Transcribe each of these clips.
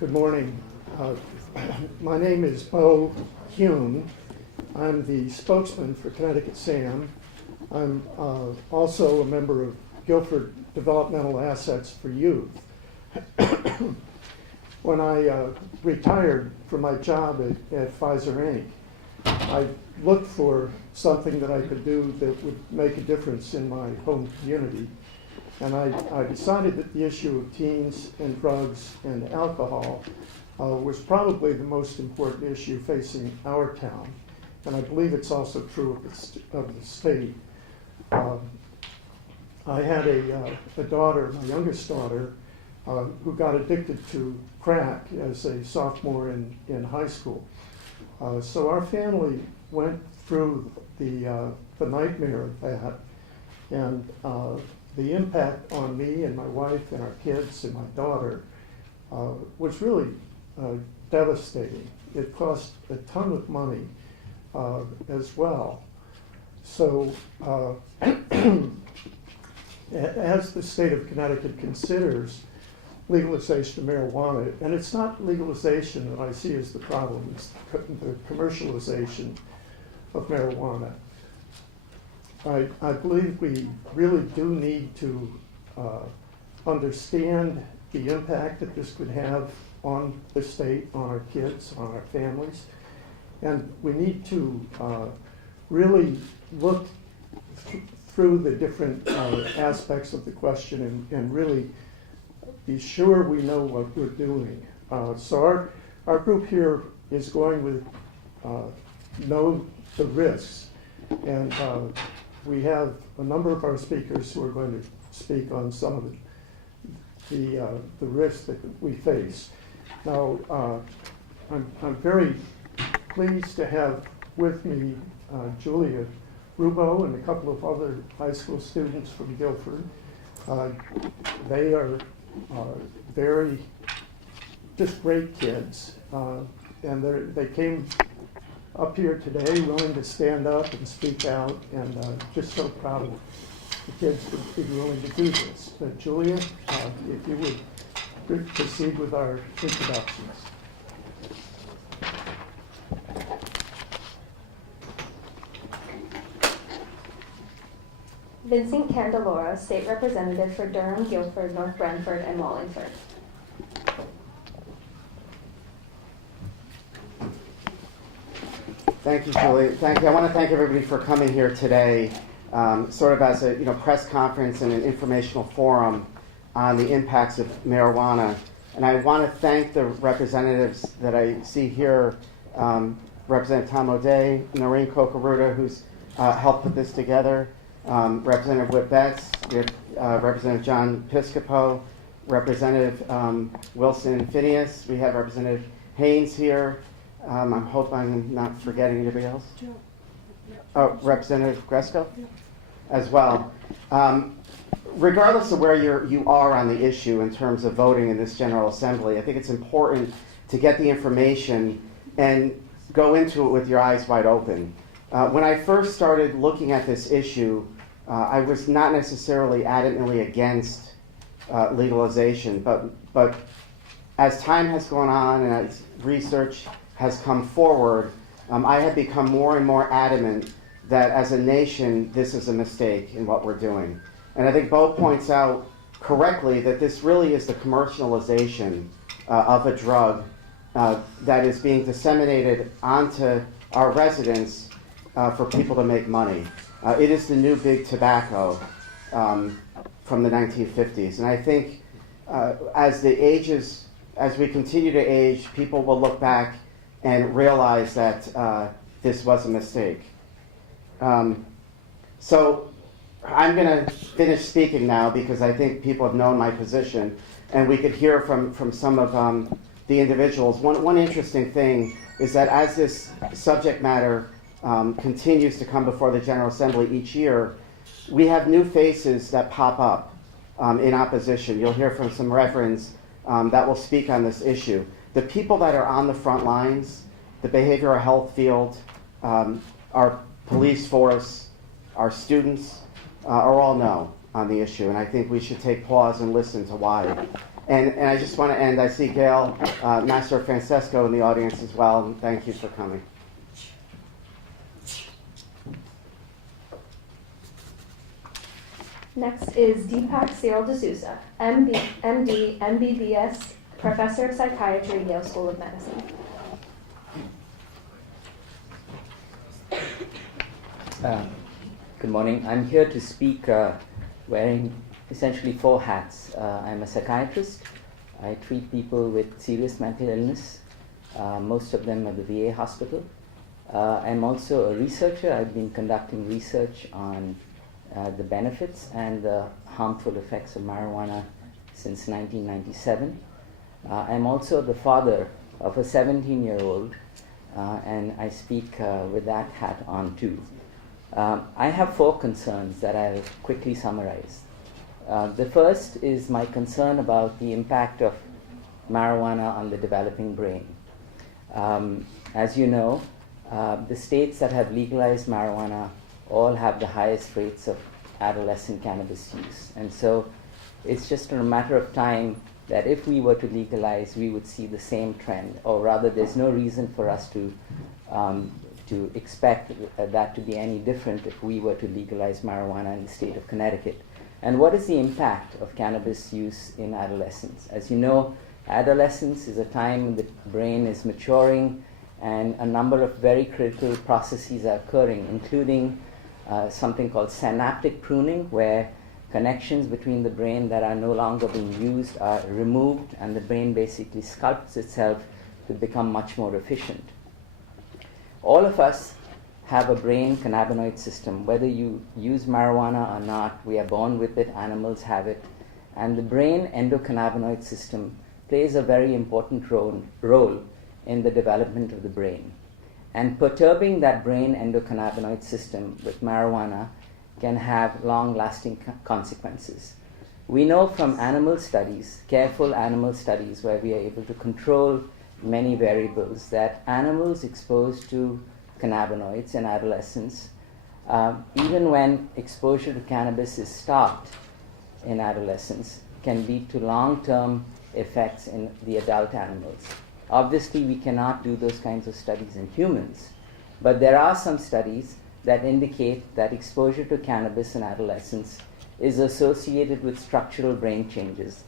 Good morning. My name is Bo Hume. I'm the spokesman for Connecticut SAM. I'm also a member of Guilford Developmental Assets for Youth. When I retired from my job at Pfizer Inc., I looked for something that I could do that would make a difference in my home community. And I decided that the issue of teens and drugs and alcohol was probably the most important issue facing our town. And I believe it's also true of the state. I had a daughter, my youngest daughter, who got addicted to crack as a sophomore in high school. So our family went through the nightmare of that, and the impact on me and my wife and our kids and my daughter was really devastating. It cost a ton of money as well. So as the state of Connecticut considers legalization of marijuana, and it's not legalization that I see as the problem, it's the commercialization of marijuana. I believe we really do need to understand the impact that this could have on the state, on our kids, on our families, and we need to really look through the different aspects of the question and really be sure we know what we're doing. So our group here is going with know the risks, and we have a number of our speakers who are going to speak on some of the risks that we face. Now, I'm very pleased to have with me Julia Rubo and a couple of other high school students from Guilford. They are very just great kids, and they came up here today willing to stand up and speak out, and just so proud of the kids for being willing to do this. Julia, if you would proceed with our introductions. Vincent Candelora, State Representative for Durham, Guilford, North Branford, and Wallingford. Thank you, Julie. Thank you. I want to thank everybody for coming here today, sort of as a press conference and an informational forum on the impacts of marijuana. And I want to thank the representatives that I see here, Representative Tom O'Day, Noreen Kokoruda, who's helped put this together, Representative Whit Betts, we have Representative John Piscopo, Representative Wilson Phineas, we have Representative Haynes here. I hope I'm not forgetting anybody else. Oh, Representative Gresco as well. Regardless of where you are on the issue in terms of voting in this General Assembly, I think it's important to get the information and go into it with your eyes wide open. When I first started looking at this issue, I was not necessarily adamantly against legalization, but as time has gone on and as research has come forward, I have become more and more adamant that as a nation, this is a mistake in what we're doing. And I think Bo points out correctly that this really is the commercialization of a drug that is being disseminated onto our residents for people to make money. It is the new big tobacco from the 1950s. And I think as we continue to age, people will look back and realize that this was a mistake. So I'm going to finish speaking now because I think people have known my position, and we could hear from some of the individuals. One interesting thing is that as this subject matter continues to come before the General Assembly each year, we have new faces that pop up in opposition. You'll hear from some reverends that will speak on this issue. The people that are on the front lines, the behavioral health field, our police force, our students, are all no on the issue. And I think we should take pause and listen to why. And I just want to end, I see Gail, Master Francesco in the audience as well, and thank you for coming. Next is Deepak DSouza, MD, MBBS, Professor of Psychiatry, Yale School of Medicine. Good morning. I'm here to speak wearing essentially 4 hats. I'm a psychiatrist. I treat people with serious mental illness, most of them at the VA hospital. I'm also a researcher. I've been conducting research on the benefits and the harmful effects of marijuana since 1997. I'm also the father of a 17-year-old, and I speak with that hat on too. I have 4 concerns that I'll quickly summarize. The first is my concern about the impact of marijuana on the developing brain. As you know, the states that have legalized marijuana all have the highest rates of adolescent cannabis use. And so it's just a matter of time that if we were to legalize, we would see the same trend, or rather there's no reason for us to expect that to be any different if we were to legalize marijuana in the state of Connecticut. And what is the impact of cannabis use in adolescence? As you know, adolescence is a time when the brain is maturing and a number of very critical processes are occurring, including something called synaptic pruning, where connections between the brain that are no longer being used are removed and the brain basically sculpts itself to become much more efficient. All of us have a brain cannabinoid system. Whether you use marijuana or not, we are born with it, animals have it. And the brain endocannabinoid system plays a very important role in the development of the brain. And perturbing that brain endocannabinoid system with marijuana can have long-lasting consequences. We know from animal studies, careful animal studies where we are able to control many variables, that animals exposed to cannabinoids in adolescence, even when exposure to cannabis is stopped in adolescence, can lead to long-term effects in the adult animals. Obviously, we cannot do those kinds of studies in humans, but there are some studies that indicate that exposure to cannabis in adolescence is associated with structural brain changes.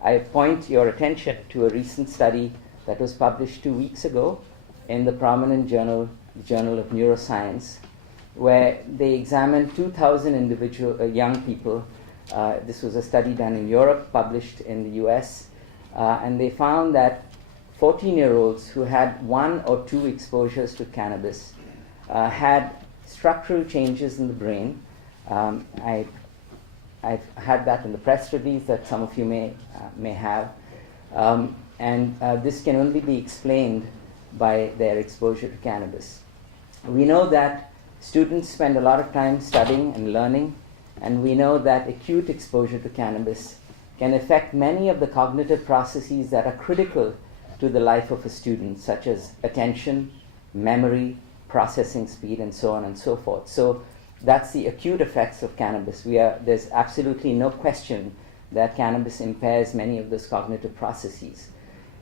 I point your attention to a recent study that was published 2 weeks ago in the prominent journal, the Journal of Neuroscience, where they examined 2,000 young people. This was a study done in Europe, published in the US, and they found that 14-year-olds who had 1 or 2 exposures to cannabis had structural changes in the brain. I've had that in the press release that some of you may have. And this can only be explained by their exposure to cannabis. We know that students spend a lot of time studying and learning, and we know that acute exposure to cannabis can affect many of the cognitive processes that are critical to the life of a student, such as attention, memory, processing speed, and so on and so forth. So that's the acute effects of cannabis. There's absolutely no question that cannabis impairs many of those cognitive processes.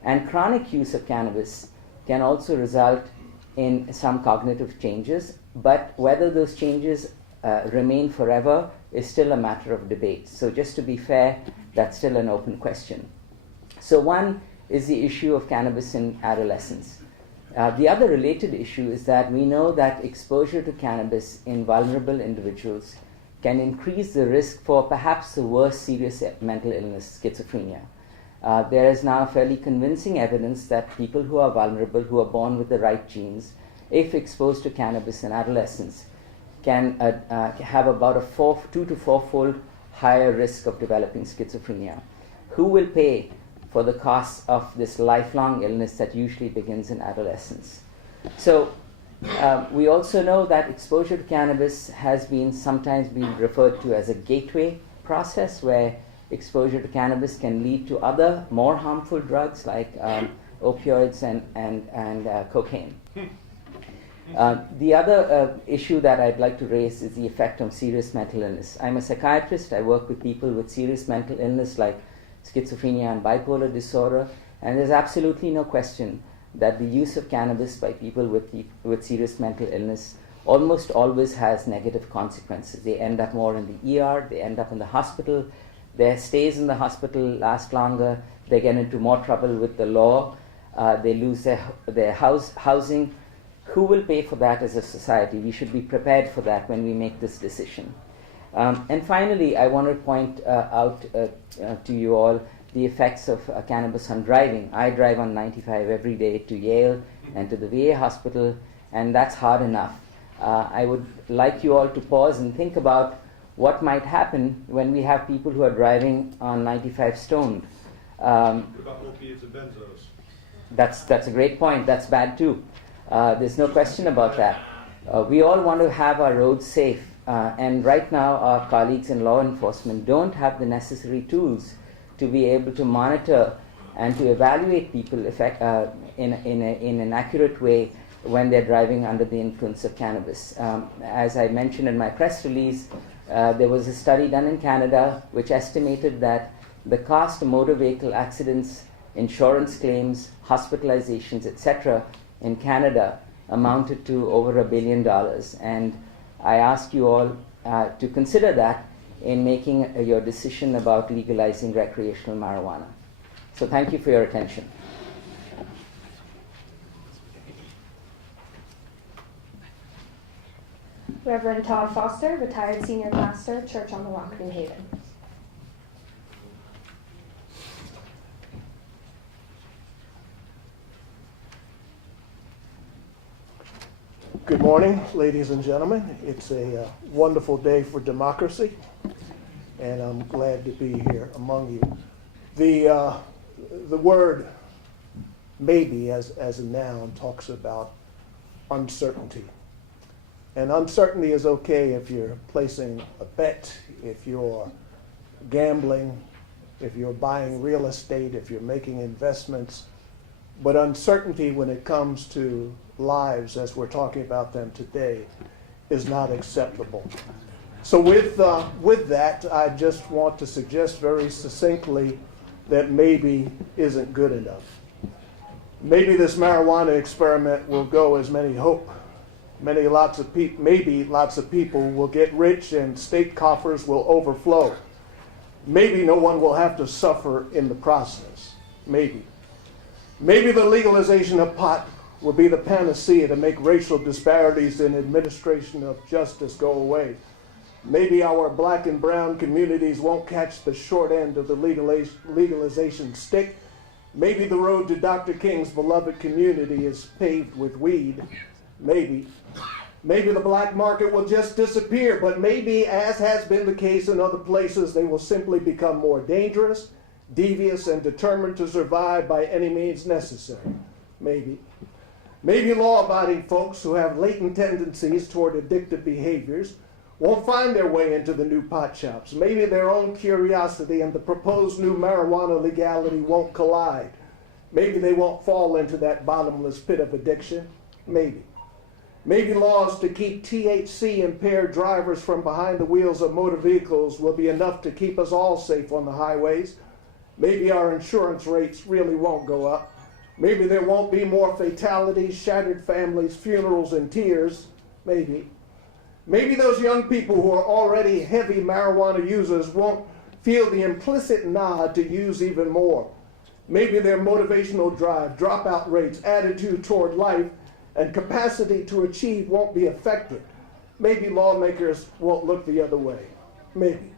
And chronic use of cannabis can also result in some cognitive changes, but whether those changes remain forever is still a matter of debate. So just to be fair, that's still an open question. So one is the issue of cannabis in adolescence. The other related issue is that we know that exposure to cannabis in vulnerable individuals can increase the risk for perhaps the worst serious mental illness, schizophrenia. There is now fairly convincing evidence that people who are vulnerable, who are born with the right genes, if exposed to cannabis in adolescence, can have about a 2 to 4-fold higher risk of developing schizophrenia. Who will pay for the costs of this lifelong illness that usually begins in adolescence? So we also know that exposure to cannabis has been sometimes been referred to as a gateway process, where exposure to cannabis can lead to other more harmful drugs like opioids and cocaine. The other issue that I'd like to raise is the effect on serious mental illness. I'm a psychiatrist. I work with people with serious mental illness like schizophrenia and bipolar disorder, and there's absolutely no question that the use of cannabis by people with serious mental illness almost always has negative consequences. They end up more in the ER, they end up in the hospital, their stays in the hospital last longer, they get into more trouble with the law, they lose their housing. Who will pay for that as a society? We should be prepared for that when we make this decision. And finally, I want to point out to you all the effects of cannabis on driving. I drive on 95 every day to Yale and to the VA hospital, and that's hard enough. I would like you all to pause and think about what might happen when we have people who are driving on 95 stoned. What about opiates and benzos? That's a great point. That's bad too. There's no question about that. We all want to have our roads safe, and right now our colleagues in law enforcement don't have the necessary tools to be able to monitor and to evaluate people in an accurate way when they're driving under the influence of cannabis. As I mentioned in my press release, there was a study done in Canada which estimated that the cost of motor vehicle accidents, insurance claims, hospitalizations, etc. in Canada amounted to over $1 billion. And I ask you all to consider that in making your decision about legalizing recreational marijuana. So thank you for your attention. Reverend Todd Foster, retired senior pastor, Church on the Rock, New Haven. Good morning, ladies and gentlemen. It's a wonderful day for democracy, and I'm glad to be here among you. The word maybe as a noun talks about uncertainty. And uncertainty is okay if you're placing a bet, if you're gambling, if you're buying real estate, if you're making investments. But uncertainty when it comes to lives, as we're talking about them today, is not acceptable. So with that, I just want to suggest very succinctly that maybe isn't good enough. Maybe this marijuana experiment will go as many hope. Maybe lots of people will get rich and state coffers will overflow. Maybe no one will have to suffer in the process. Maybe. Maybe the legalization of pot will be the panacea to make racial disparities in administration of justice go away. Maybe our black and brown communities won't catch the short end of the legalization stick. Maybe the road to Dr. King's beloved community is paved with weed. Maybe. Maybe the black market will just disappear, but maybe, as has been the case in other places, they will simply become more dangerous, devious, and determined to survive by any means necessary. Maybe. Maybe law-abiding folks who have latent tendencies toward addictive behaviors won't find their way into the new pot shops. Maybe their own curiosity and the proposed new marijuana legality won't collide. Maybe they won't fall into that bottomless pit of addiction. Maybe. Maybe laws to keep THC-impaired drivers from behind the wheels of motor vehicles will be enough to keep us all safe on the highways. Maybe our insurance rates really won't go up. Maybe there won't be more fatalities, shattered families, funerals, and tears. Maybe. Maybe those young people who are already heavy marijuana users won't feel the implicit nod to use even more. Maybe their motivational drive, dropout rates, attitude toward life, and capacity to achieve won't be affected. Maybe lawmakers won't look the other way. Maybe.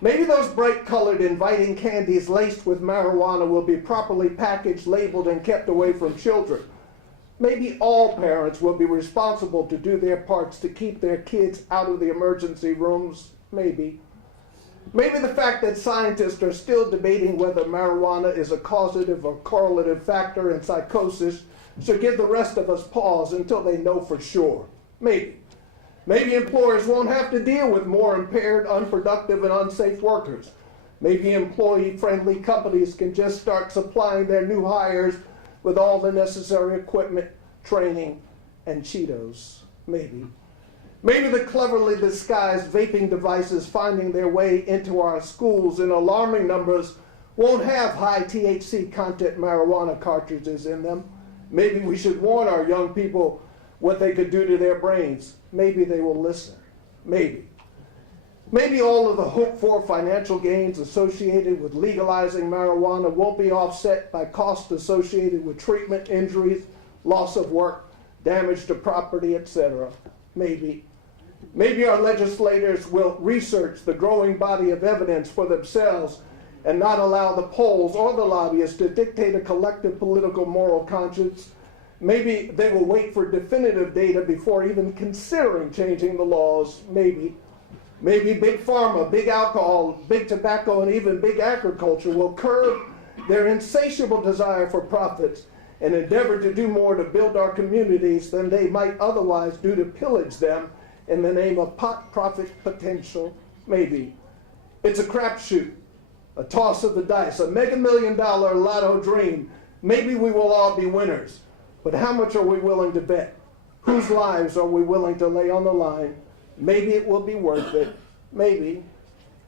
Maybe those bright-colored, inviting candies laced with marijuana will be properly packaged, labeled, and kept away from children. Maybe all parents will be responsible to do their parts to keep their kids out of the emergency rooms. Maybe. Maybe the fact that scientists are still debating whether marijuana is a causative or correlative factor in psychosis should give the rest of us pause until they know for sure. Maybe. Maybe employers won't have to deal with more impaired, unproductive, and unsafe workers. Maybe employee-friendly companies can just start supplying their new hires with all the necessary equipment, training, and Cheetos. Maybe. Maybe the cleverly disguised vaping devices finding their way into our schools in alarming numbers won't have high THC content marijuana cartridges in them. Maybe we should warn our young people what they could do to their brains. Maybe they will listen. Maybe. Maybe all of the hoped-for financial gains associated with legalizing marijuana won't be offset by costs associated with treatment, injuries, loss of work, damage to property, etc. Maybe. Maybe our legislators will research the growing body of evidence for themselves and not allow the polls or the lobbyists to dictate a collective political moral conscience. Maybe they will wait for definitive data before even considering changing the laws. Maybe. Maybe big pharma, big alcohol, big tobacco, and even big agriculture will curb their insatiable desire for profits and endeavor to do more to build our communities than they might otherwise do to pillage them in the name of profit potential. Maybe. It's a crapshoot, a toss of the dice, a mega million-dollar lotto dream. Maybe we will all be winners, but how much are we willing to bet? Whose lives are we willing to lay on the line? Maybe it will be worth it. Maybe.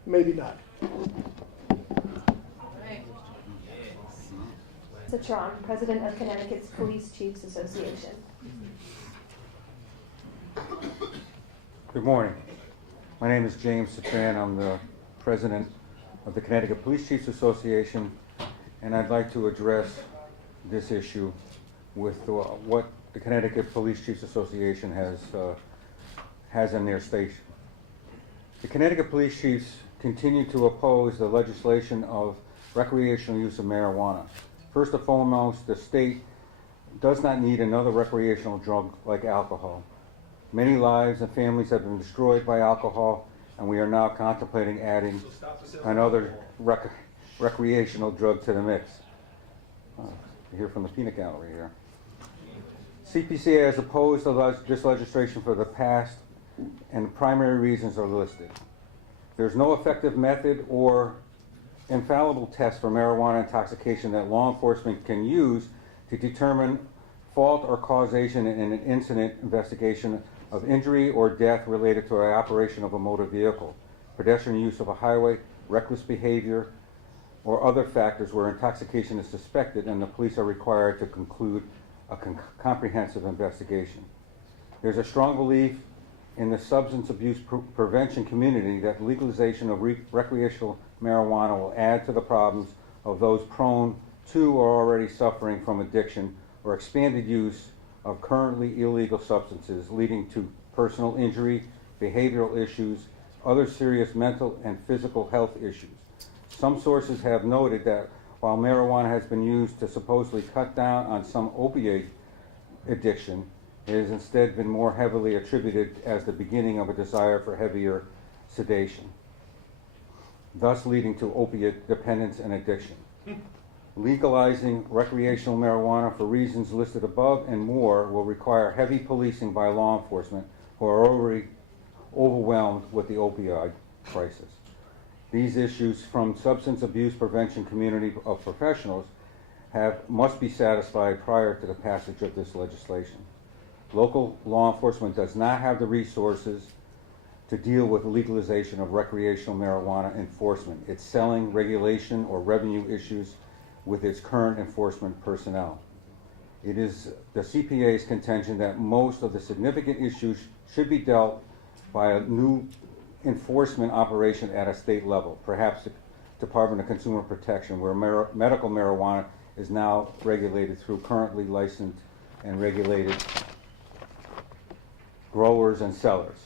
Maybe not. Saran, President of Connecticut's Police Chiefs Association. Good morning. My name is James Saran. I'm the President of the Connecticut Police Chiefs Association, and I'd like to address this issue with what the Connecticut Police Chiefs Association has in their station. The Connecticut Police Chiefs continue to oppose the legislation of recreational use of marijuana. First and foremost, the state does not need another recreational drug like alcohol. Many lives and families have been destroyed by alcohol, and we are now contemplating adding another recreational drug to the mix. You hear from the peanut gallery here. CPCA has opposed this legislation for the past, and the primary reasons are listed. There's no effective method or infallible test for marijuana intoxication that law enforcement can use to determine fault or causation in an incident investigation of injury or death related to the operation of a motor vehicle, pedestrian use of a highway, reckless behavior, or other factors where intoxication is suspected and the police are required to conclude a comprehensive investigation. There's a strong belief in the substance abuse prevention community that legalization of recreational marijuana will add to the problems of those prone to or already suffering from addiction or expanded use of currently illegal substances, leading to personal injury, behavioral issues, other serious mental and physical health issues. Some sources have noted that while marijuana has been used to supposedly cut down on some opiate addiction, it has instead been more heavily attributed as the beginning of a desire for heavier sedation, thus leading to opiate dependence and addiction. Legalizing recreational marijuana for reasons listed above and more will require heavy policing by law enforcement who are already overwhelmed with the opioid crisis. These issues from substance abuse prevention community of professionals must be satisfied prior to the passage of this legislation. Local law enforcement does not have the resources to deal with legalization of recreational marijuana enforcement, its selling, regulation, or revenue issues with its current enforcement personnel. It is the CPA's contention that most of the significant issues should be dealt by a new enforcement operation at a state level, perhaps the Department of Consumer Protection, where medical marijuana is now regulated through currently licensed and regulated growers and sellers.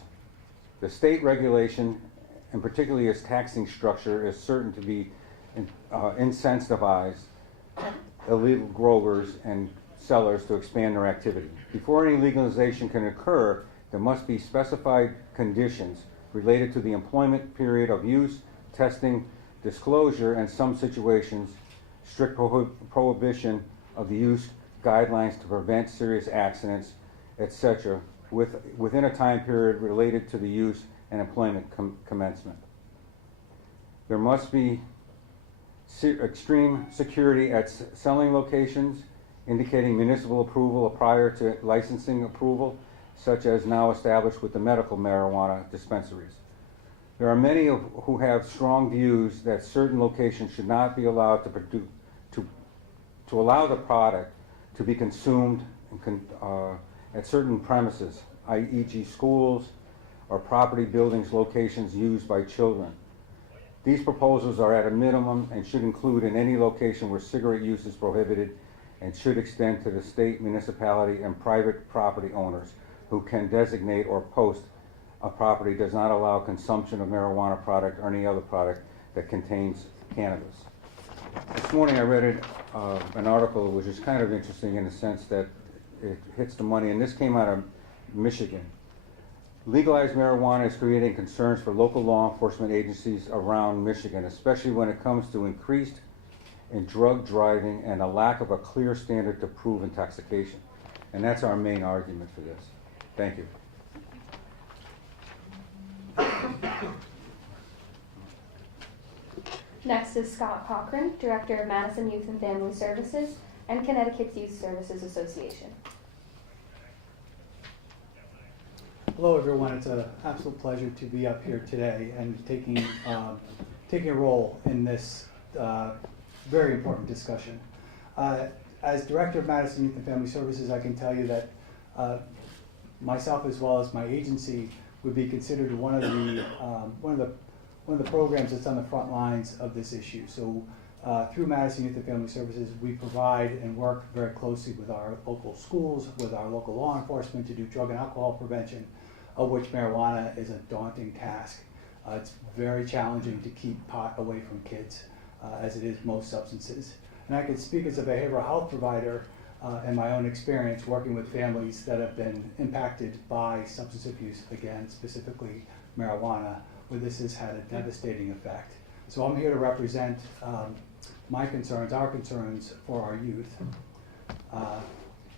The state regulation, and particularly its taxing structure, is certain to be incentivize illegal growers and sellers to expand their activity. Before any legalization can occur, there must be specified conditions related to the employment period of use, testing, disclosure, and some situations, strict prohibition of the use, guidelines to prevent serious accidents, etc., within a time period related to the use and employment commencement. There must be extreme security at selling locations, indicating municipal approval prior to licensing approval, such as now established with the medical marijuana dispensaries. There are many who have strong views that certain locations should not be allowed to produce, to allow the product to be consumed at certain premises, e.g. schools or property buildings locations used by children. These proposals are at a minimum and should include in any location where cigarette use is prohibited, and should extend to the state, municipality, and private property owners who can designate or post a property does not allow consumption of marijuana product or any other product that contains cannabis. This morning I read an article which is kind of interesting in the sense that it hits the money, and this came out of Michigan. Legalized marijuana is creating concerns for local law enforcement agencies around Michigan, especially when it comes to increased in drug driving and a lack of a clear standard to prove intoxication. And that's our main argument for this. Thank you. Next is Scott Cochran, Director of Madison Youth and Family Services and Connecticut's Youth Services Association. Hello, everyone. It's an absolute pleasure to be up here today and taking a role in this very important discussion. As Director of Madison Youth and Family Services, I can tell you that myself, as well as my agency, would be considered one of the programs that's on the front lines of this issue. So through Madison Youth and Family Services, we provide and work very closely with our local schools, with our local law enforcement to do drug and alcohol prevention, of which marijuana is a daunting task. It's very challenging to keep pot away from kids, as it is most substances. And I can speak as a behavioral health provider in my own experience working with families that have been impacted by substance abuse, again, specifically marijuana, where this has had a devastating effect. So I'm here to represent my concerns, our concerns for our youth.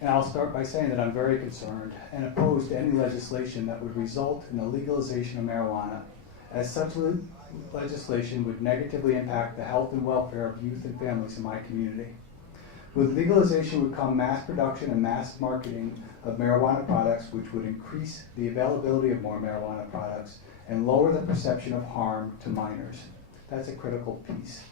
And I'll start by saying that I'm very concerned and opposed to any legislation that would result in the legalization of marijuana, as such legislation would negatively impact the health and welfare of youth and families in my community. With legalization would come mass production and mass marketing of marijuana products, which would increase the availability of more marijuana products and lower the perception of harm to minors. That's a critical piece.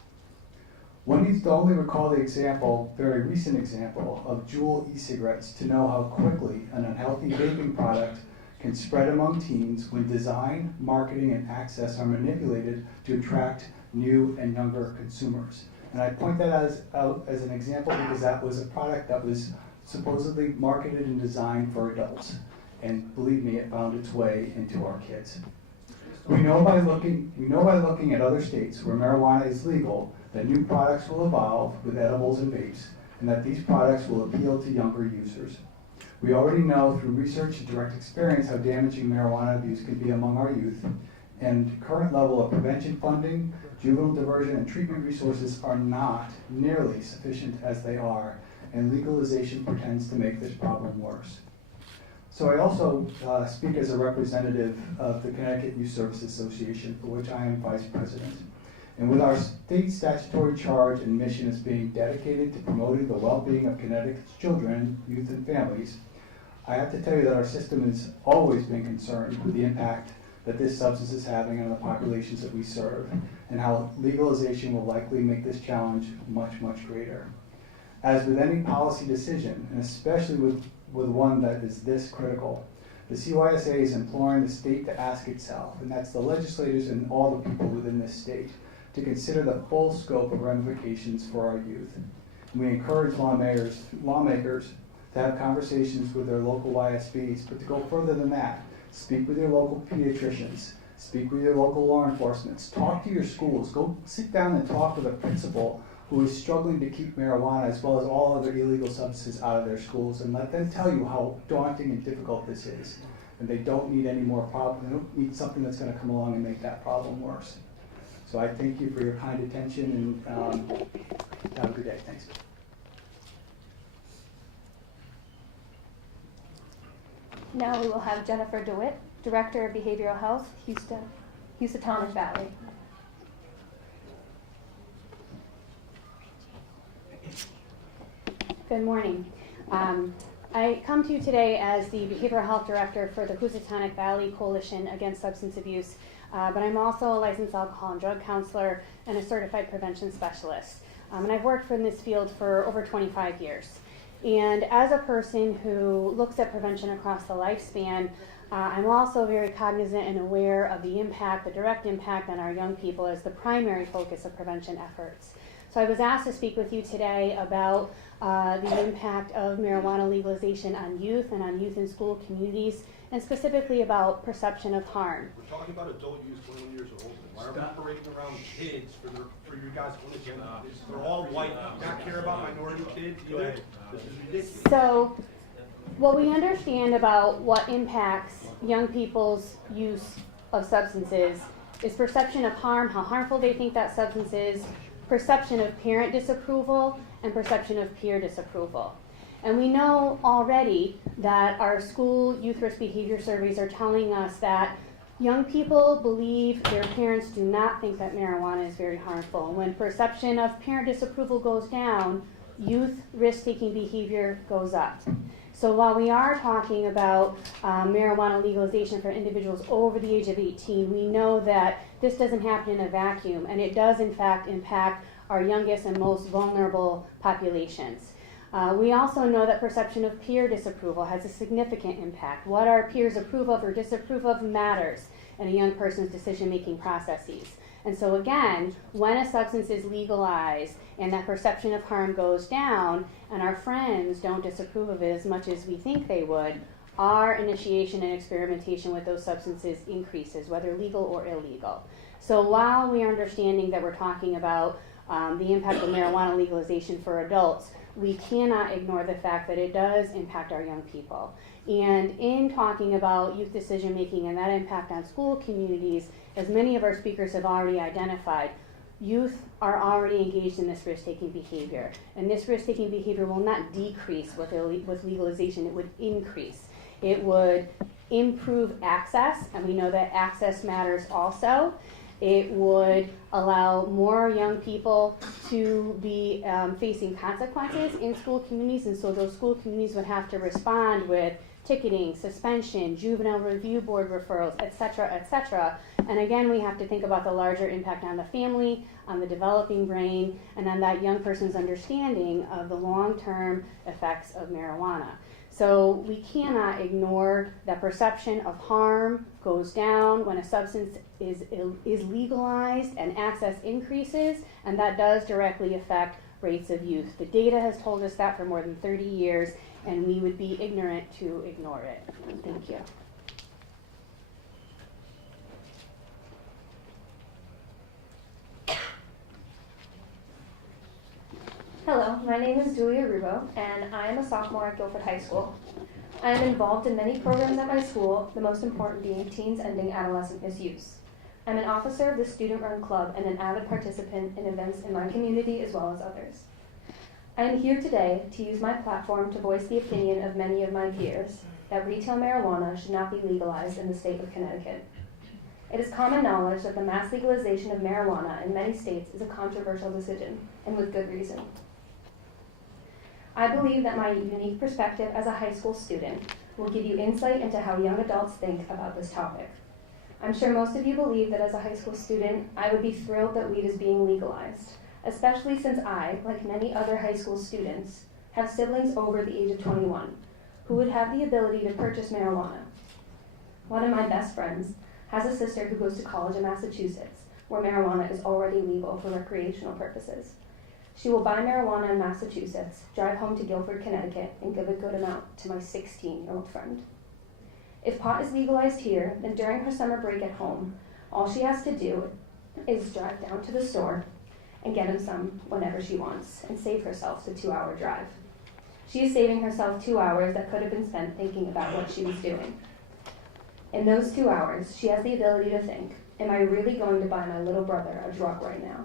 One needs to only recall the example, very recent example, of Juul e-cigarettes to know how quickly an unhealthy vaping product can spread among teens when design, marketing, and access are manipulated to attract new and younger consumers. And I point that out as an example because that was a product that was supposedly marketed and designed for adults. And believe me, it found its way into our kids. We know by looking at other states where marijuana is legal that new products will evolve with edibles and vapes, and that these products will appeal to younger users. We already know through research and direct experience how damaging marijuana abuse can be among our youth, and current level of prevention funding, juvenile diversion, and treatment resources are not nearly sufficient as they are, and legalization pretends to make this problem worse. So I also speak as a representative of the Connecticut Youth Services Association, for which I am vice president. And with our state statutory charge and mission as being dedicated to promoting the well-being of Connecticut's children, youth, and families, I have to tell you that our system has always been concerned with the impact that this substance is having on the populations that we serve, and how legalization will likely make this challenge much, much greater. As with any policy decision, and especially with one that is this critical, the CYSA is imploring the state to ask itself, and that's the legislators and all the people within this state, to consider the full scope of ramifications for our youth. And we encourage lawmakers to have conversations with their local YSBs, but to go further than that, speak with your local pediatricians, speak with your local law enforcement, talk to your schools, go sit down and talk with a principal who is struggling to keep marijuana as well as all other illegal substances out of their schools, and let them tell you how daunting and difficult this is. And they don't need any more problem. They don't need something that's going to come along and make that problem worse. So I thank you for your kind attention, and have a good day. Thanks. Now we will have Jennifer Doit, Director of Behavioral Health, Housatonic Valley. Good morning. I come to you today as the Behavioral Health Director for the Housatonic Valley Coalition Against Substance Abuse. but I'm also a licensed alcohol and drug counselor and a certified prevention specialist. And I've worked in this field for over 25 years. And as a person who looks at prevention across the lifespan, I'm also very cognizant and aware of the impact, the direct impact on our young people as the primary focus of prevention efforts. So I was asked to speak with you today about the impact of marijuana legalization on youth and on youth in school communities, and specifically about perception of harm. We're talking about adult use 21 years old. Why are we parading around kids for your guys' own agenda? They're all white. You not care about minority kids either. This is ridiculous. So what we understand about what impacts young people's use of substances is perception of harm, how harmful they think that substance is, perception of parent disapproval, and perception of peer disapproval. And we know already that our school youth risk behavior surveys are telling us that young people believe their parents do not think that marijuana is very harmful. And when perception of parent disapproval goes down, youth risk-taking behavior goes up. So while we are talking about marijuana legalization for individuals over the age of 18, we know that this doesn't happen in a vacuum, and it does in fact impact our youngest and most vulnerable populations. We also know that perception of peer disapproval has a significant impact. What our peers approve of or disapprove of matters in a young person's decision-making processes. And so again, when a substance is legalized and that perception of harm goes down and our friends don't disapprove of it as much as we think they would, our initiation and experimentation with those substances increases, whether legal or illegal. So while we are understanding that we're talking about the impact of marijuana legalization for adults, we cannot ignore the fact that it does impact our young people. And in talking about youth decision making and that impact on school communities, as many of our speakers have already identified, youth are already engaged in this risk-taking behavior. And this risk-taking behavior will not decrease with legalization, it would increase. It would improve access, and we know that access matters also. It would allow more young people to be facing consequences in school communities, and so those school communities would have to respond with ticketing, suspension, juvenile review board referrals, et cetera, and again, we have to think about the larger impact on the family, on the developing brain, and on that young person's understanding of the long-term effects of marijuana. So we cannot ignore that perception of harm goes down when a substance is legalized and access increases, and that does directly affect rates of youth. The data has told us that for more than 30 years, and we would be ignorant to ignore it. Thank you. Hello, my name is Aruba, and I am a sophomore at Guilford High School. I am involved in many programs at my school, the most important being Teens Ending Adolescent Misuse. I'm an officer of the student-run club and an avid participant in events in my community as well as others. I am here today to use my platform to voice the opinion of many of my peers that retail marijuana should not be legalized in the state of Connecticut. It is common knowledge that the mass legalization of marijuana in many states is a controversial decision, and with good reason. I believe that my unique perspective as a high school student will give you insight into how young adults think about this topic. I'm sure most of you believe that as a high school student, I would be thrilled that weed is being legalized, especially since I, like many other high school students, have siblings over the age of 21 who would have the ability to purchase marijuana. One of my best friends has a sister who goes to college in Massachusetts, where marijuana is already legal for recreational purposes. She will buy marijuana in Massachusetts, drive home to Guilford, Connecticut, and give a good amount to my 16-year-old friend. If pot is legalized here, then during her summer break at home, all she has to do is drive down to the store and get him some whenever she wants and save herself the 2-hour drive. She is saving herself 2 hours that could have been spent thinking about what she was doing. In those 2 hours, she has the ability to think, am I really going to buy my little brother a drug right now?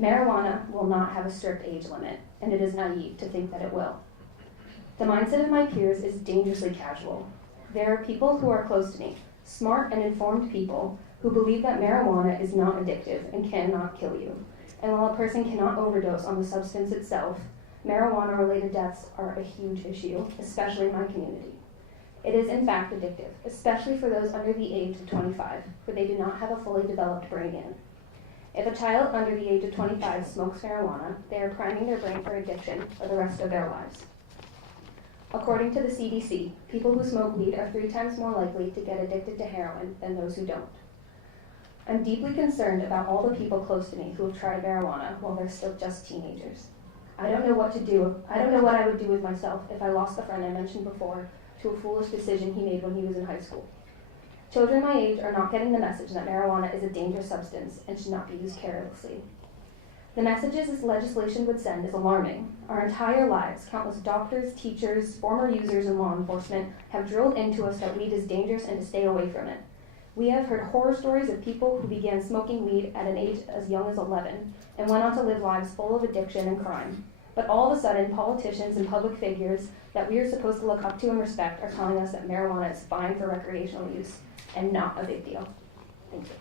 Marijuana will not have a strict age limit, and it is naive to think that it will. The mindset of my peers is dangerously casual. There are people who are close to me, smart and informed people, who believe that marijuana is not addictive and cannot kill you. And while a person cannot overdose on the substance itself, marijuana-related deaths are a huge issue, especially in my community. It is in fact addictive, especially for those under the age of 25, for they do not have a fully developed brain yet. If a child under the age of 25 smokes marijuana, they are priming their brain for addiction for the rest of their lives. According to the CDC, people who smoke weed are 3 times more likely to get addicted to heroin than those who don't. I'm deeply concerned about all the people close to me who have tried marijuana while they're still just teenagers. I don't know what to do. I don't know what I would do with myself if I lost the friend I mentioned before to a foolish decision he made when he was in high school. Children my age are not getting the message that marijuana is a dangerous substance and should not be used carelessly. The messages this legislation would send is alarming. Our entire lives, countless doctors, teachers, former users, and law enforcement have drilled into us that weed is dangerous and to stay away from it. We have heard horror stories of people who began smoking weed at an age as young as 11 and went on to live lives full of addiction and crime. But all of a sudden, politicians and public figures that we are supposed to look up to and respect are telling us that marijuana is fine for recreational use and not a big deal. Thank you.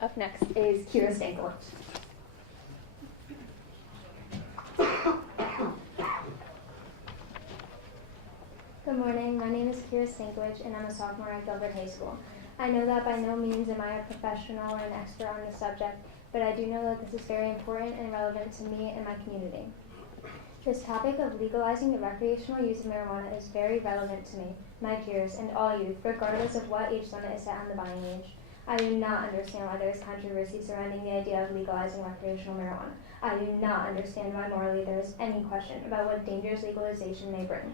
Up next is Kira Stankiewicz. Good morning, my name is Kira Stankiewicz and I'm a sophomore at Gilbert High School. I know that by no means am I a professional or an expert on this subject, but I do know that this is very important and relevant to me and my community. This topic of legalizing the recreational use of marijuana is very relevant to me, my peers, and all youth, regardless of what age limit is set on the buying age. I do not understand why there is controversy surrounding the idea of legalizing recreational marijuana. I do not understand why morally there is any question about what dangers legalization may bring.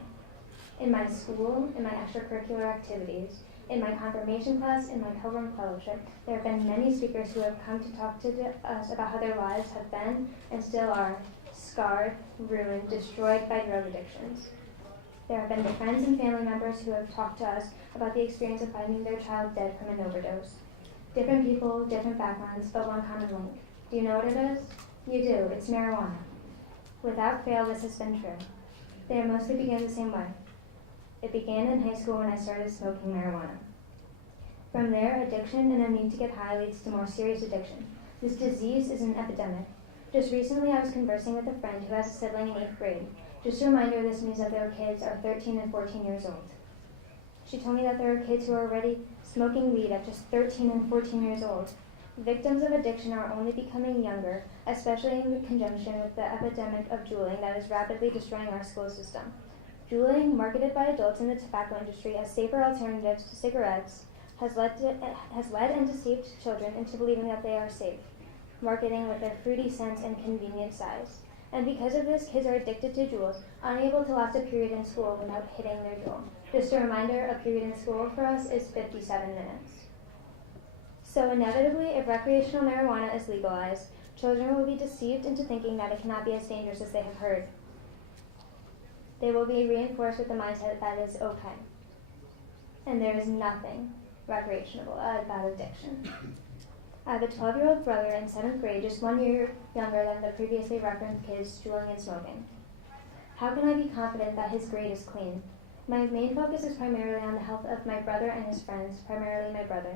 In my school, in my extracurricular activities, in my confirmation class, in my Pilgrim Fellowship, there have been many speakers who have come to talk to us about how their lives have been and still are scarred, ruined, destroyed by drug addictions. There have been friends and family members who have talked to us about the experience of finding their child dead from an overdose. Different people, different backgrounds, but one common link. Do you know what it is? You do. It's marijuana. Without fail, this has been true. They mostly began the same way. It began in high school when I started smoking marijuana. From there, addiction and a need to get high leads to more serious addiction. This disease is an epidemic. Just recently, I was conversing with a friend who has a sibling in 8th grade. Just a reminder, this means that their kids are 13 and 14 years old. She told me that there are kids who are already smoking weed at just 13 and 14 years old. Victims of addiction are only becoming younger, especially in conjunction with the epidemic of juuling that is rapidly destroying our school system. Juuling, marketed by adults in the tobacco industry as safer alternatives to cigarettes, has led and deceived children into believing that they are safe, marketing with their fruity scents and convenient size. And because of this, kids are addicted to Juuls, unable to last a period in school without hitting their Juul. Just a reminder, a period in school for us is 57 minutes. So inevitably, if recreational marijuana is legalized, children will be deceived into thinking that it cannot be as dangerous as they have heard. They will be reinforced with the mindset that it is okay. And there is nothing recreational about addiction. I have a 12-year-old brother in 7th grade, just 1 year younger than the previously referenced kids juuling and smoking. How can I be confident that his grade is clean? My main focus is primarily on the health of my brother and his friends, primarily my brother.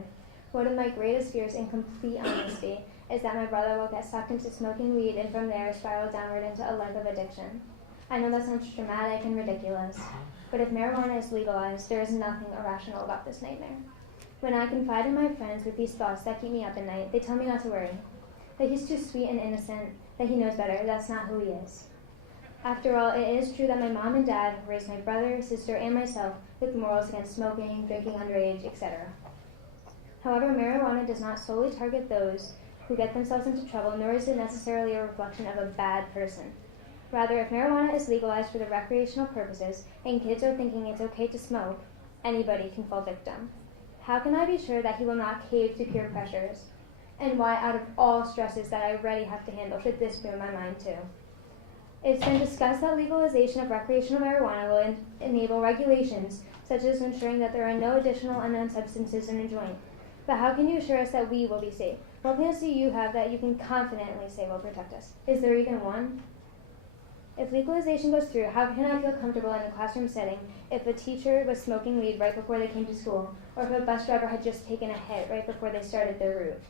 One of my greatest fears, in complete honesty, is that my brother will get sucked into smoking weed and from there spiral downward into a life of addiction. I know that sounds dramatic and ridiculous, but if marijuana is legalized, there is nothing irrational about this nightmare. When I confide in my friends with these thoughts that keep me up at night, they tell me not to worry, that he's too sweet and innocent, that he knows better, that's not who he is. After all, it is true that my mom and dad have raised my brother, sister, and myself with morals against smoking, drinking underage, etc. However, marijuana does not solely target those who get themselves into trouble, nor is it necessarily a reflection of a bad person. Rather, if marijuana is legalized for the recreational purposes, and kids are thinking it's okay to smoke, anybody can fall victim. How can I be sure that he will not cave to peer pressures? And why, out of all stresses that I already have to handle, should this be in my mind too? It's been discussed that legalization of recreational marijuana will enable regulations, such as ensuring that there are no additional unknown substances in a joint. But how can you assure us that we will be safe? What plans do you have that you can confidently say will protect us? Is there even one? If legalization goes through, how can I feel comfortable in a classroom setting if a teacher was smoking weed right before they came to school, or if a bus driver had just taken a hit right before they started their route?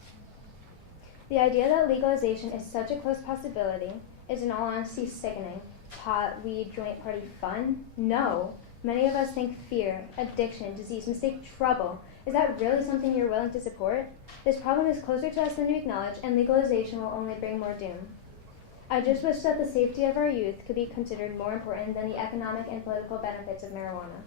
The idea that legalization is such a close possibility is in all honesty sickening. Pot, weed, joint party fun? No. Many of us think fear, addiction, disease, mistake trouble. Is that really something you're willing to support? This problem is closer to us than we acknowledge, and legalization will only bring more doom. I just wish that the safety of our youth could be considered more important than the economic and political benefits of marijuana.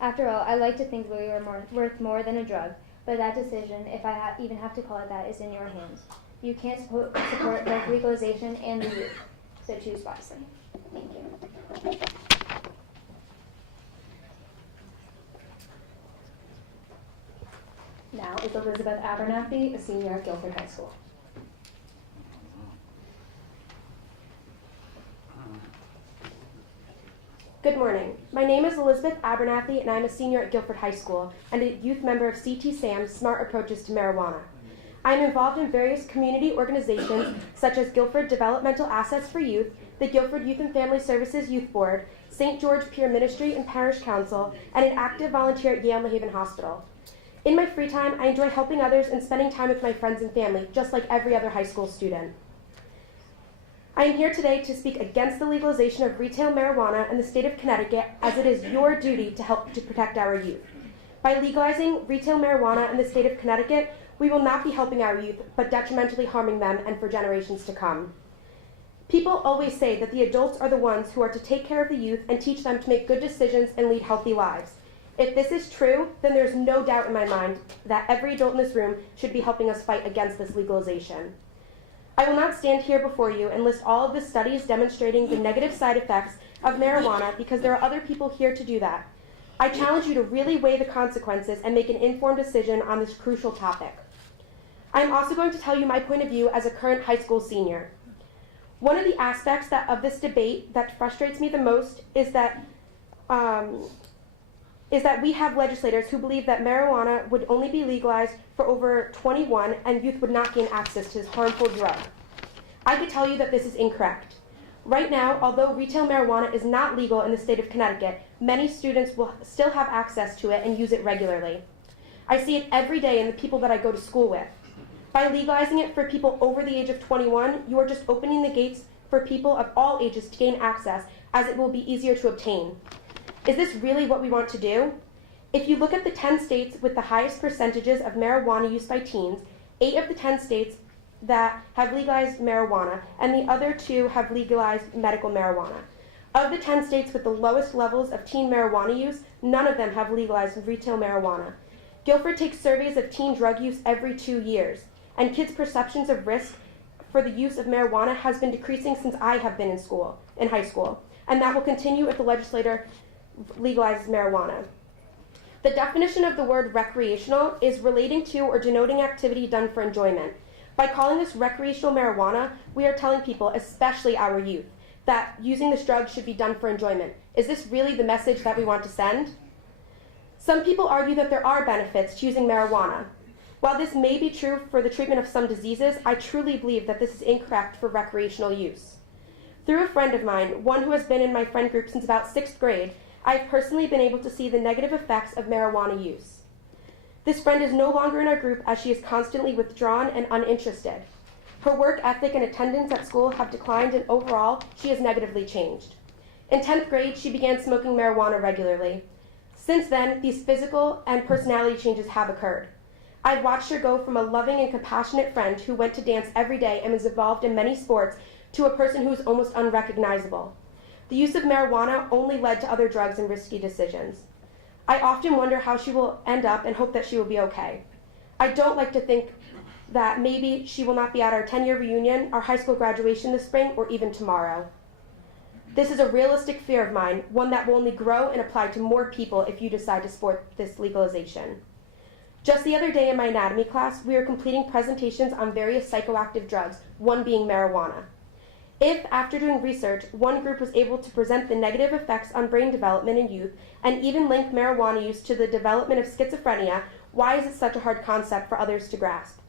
After all, I like to think we were worth more than a drug, but that decision, if I even have to call it that, is in your hands. You can't support both legalization and the youth, so choose wisely. Thank you. Now is Elizabeth Abernathy, a senior at Guilford High School. Good morning. My name is Elizabeth Abernathy, and I'm a senior at Guilford High School and a youth member of CT SAM's Smart Approaches to Marijuana. I am involved in various community organizations such as Guilford Developmental Assets for Youth, the Guilford Youth and Family Services Youth Board, St. George Peer Ministry and Parish Council, and an active volunteer at Yale New Haven Hospital. In my free time, I enjoy helping others and spending time with my friends and family, just like every other high school student. I am here today to speak against the legalization of retail marijuana in the state of Connecticut, as it is your duty to help to protect our youth. By legalizing retail marijuana in the state of Connecticut, we will not be helping our youth, but detrimentally harming them and for generations to come. People always say that the adults are the ones who are to take care of the youth and teach them to make good decisions and lead healthy lives. If this is true, then there's no doubt in my mind that every adult in this room should be helping us fight against this legalization. I will not stand here before you and list all of the studies demonstrating the negative side effects of marijuana because there are other people here to do that. I challenge you to really weigh the consequences and make an informed decision on this crucial topic. I am also going to tell you my point of view as a current high school senior. One of the aspects of this debate that frustrates me the most is that we have legislators who believe that marijuana would only be legalized for over 21 and youth would not gain access to this harmful drug. I could tell you that this is incorrect. Right now, although retail marijuana is not legal in the state of Connecticut, many students will still have access to it and use it regularly. I see it every day in the people that I go to school with. By legalizing it for people over the age of 21, you are just opening the gates for people of all ages to gain access, as it will be easier to obtain. Is this really what we want to do? If you look at the 10 states with the highest percentages of marijuana use by teens, 8 of the 10 states that have legalized marijuana, and the other 2 have legalized medical marijuana. Of the 10 states with the lowest levels of teen marijuana use, none of them have legalized retail marijuana. Guilford takes surveys of teen drug use every 2 years, and kids' perceptions of risk for the use of marijuana has been decreasing since I have been in high school, and that will continue if the legislator legalizes marijuana. The definition of the word recreational is relating to or denoting activity done for enjoyment. By calling this recreational marijuana, we are telling people, especially our youth, that using this drug should be done for enjoyment. Is this really the message that we want to send? Some people argue that there are benefits to using marijuana. While this may be true for the treatment of some diseases, I truly believe that this is incorrect for recreational use. Through a friend of mine, one who has been in my friend group since about 6th grade, I've personally been able to see the negative effects of marijuana use. This friend is no longer in our group as she is constantly withdrawn and uninterested. Her work ethic and attendance at school have declined, and overall, she has negatively changed. In 10th grade, she began smoking marijuana regularly. Since then, these physical and personality changes have occurred. I've watched her go from a loving and compassionate friend who went to dance every day and was involved in many sports to a person who is almost unrecognizable. The use of marijuana only led to other drugs and risky decisions. I often wonder how she will end up and hope that she will be okay. I don't like to think that maybe she will not be at our 10-year reunion, our high school graduation this spring, or even tomorrow. This is a realistic fear of mine, one that will only grow and apply to more people if you decide to support this legalization. Just the other day in my anatomy class, we were completing presentations on various psychoactive drugs, one being marijuana. If, after doing research, one group was able to present the negative effects on brain development in youth and even link marijuana use to the development of schizophrenia, why is it such a hard concept for others to grasp?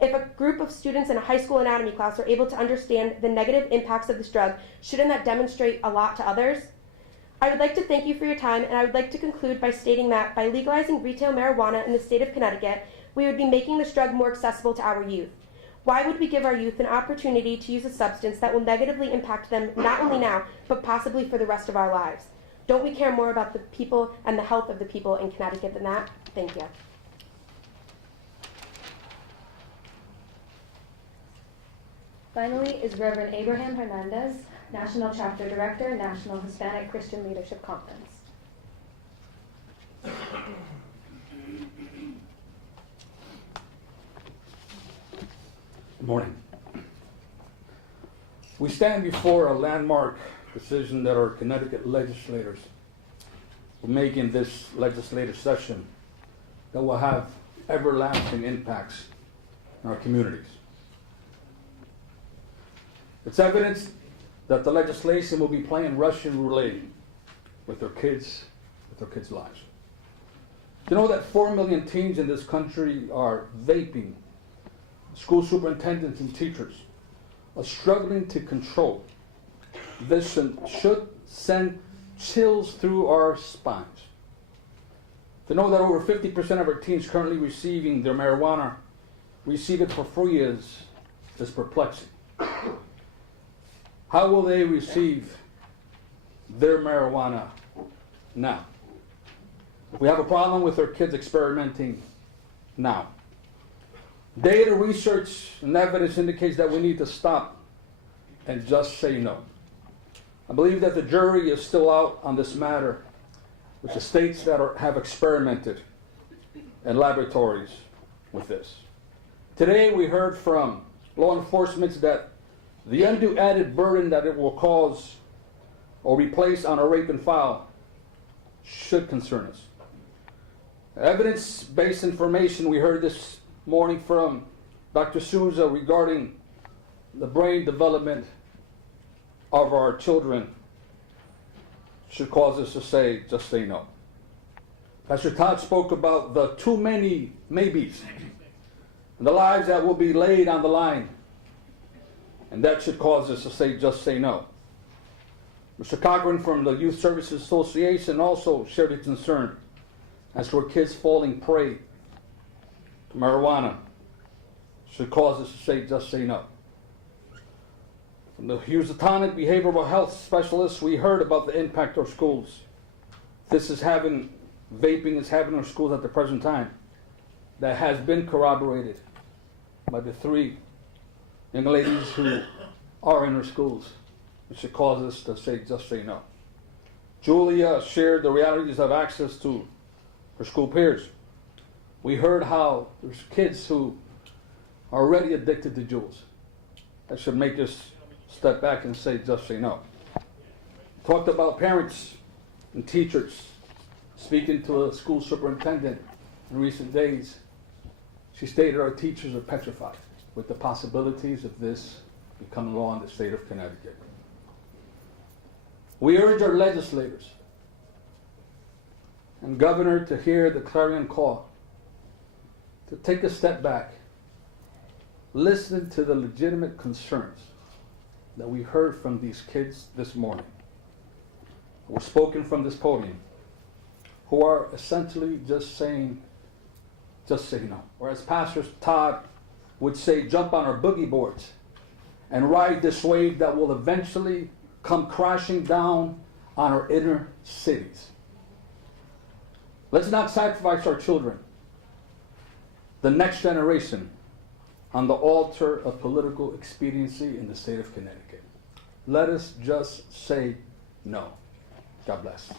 If a group of students in a high school anatomy class are able to understand the negative impacts of this drug, shouldn't that demonstrate a lot to others? I would like to thank you for your time, and I would like to conclude by stating that by legalizing retail marijuana in the state of Connecticut, we would be making this drug more accessible to our youth. Why would we give our youth an opportunity to use a substance that will negatively impact them not only now, but possibly for the rest of our lives? Don't we care more about the people and the health of the people in Connecticut than that? Thank you. Finally is Reverend Abraham Hernandez, National Chapter Director, National Hispanic Christian Leadership Conference. Good morning. We stand before a landmark decision that our Connecticut legislators will make in this legislative session that will have everlasting impacts in our communities. It's evidence that the legislation will be playing Russian roulette with our kids' lives. You know that 4 million teens in this country are vaping. School superintendents and teachers are struggling to control. This should send chills through our spines. To know that over 50% of our teens currently receiving their marijuana receive it for free is perplexing. How will they receive their marijuana now? If we have a problem with our kids experimenting now. Data, research, and evidence indicates that we need to stop and just say no. I believe that the jury is still out on this matter with the states that have experimented in laboratories with this. Today we heard from law enforcement that the undue added burden that it will cause or replace on a rape and file should concern us. Evidence-based information we heard this morning from Dr. Souza regarding the brain development of our children should cause us to just say no. Pastor Todd spoke about the too many maybes and the lives that will be laid on the line, and that should cause us to just say no. Mr. Cochran from the Youth Services Association also shared his concern as to our kids falling prey to marijuana should cause us to just say no. From the Housatonic behavioral health specialists, we heard about the impact of schools. Vaping is having on schools at the present time. That has been corroborated by the 3 young ladies who are in our schools. It should cause us to just say no. Julia shared the realities of access to her school peers. We heard how there's kids who are already addicted to Juuls. That should make us step back and just say no. Talked about parents and teachers. Speaking to a school superintendent in recent days, she stated our teachers are petrified with the possibilities of this becoming law in the state of Connecticut. We urge our legislators and governor to hear the clarion call, to take a step back, listen to the legitimate concerns that we heard from these kids this morning, who were spoken from this podium, who are essentially just say no. Or as Pastor Todd would say, jump on our boogie boards and ride this wave that will eventually come crashing down on our inner cities. Let's not sacrifice our children, the next generation, on the altar of political expediency in the state of Connecticut. Let us just say no. God bless.